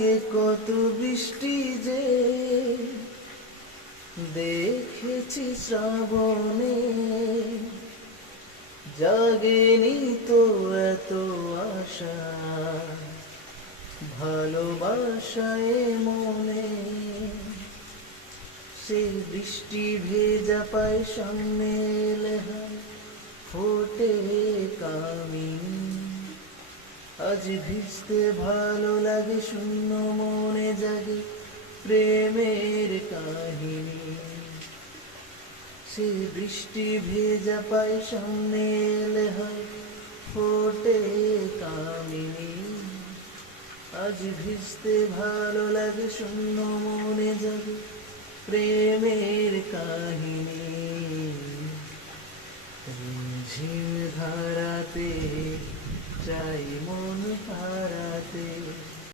আগে কত বৃষ্টি যে দেখেছি শ্রাবণে, জাগেনি তো এত আশা ভালোবাসায় মনে। সেই বৃষ্টি ভেজা পায় সামনে এলে হয় ফোটে কামিনী। আজ ভিজতে ভালো লাগে, শূন্য মনে জাগে প্রেমের কাহিনী। সেই বৃষ্টি ভেজা পায় সামনে এলে হয় ফোটে কামিনী। আজ ভিজতে ভালো লাগে, শূন্য মনে জাগে প্রেমের কাহিনী। ঝিম ধারাতে চাই মন হারাতে,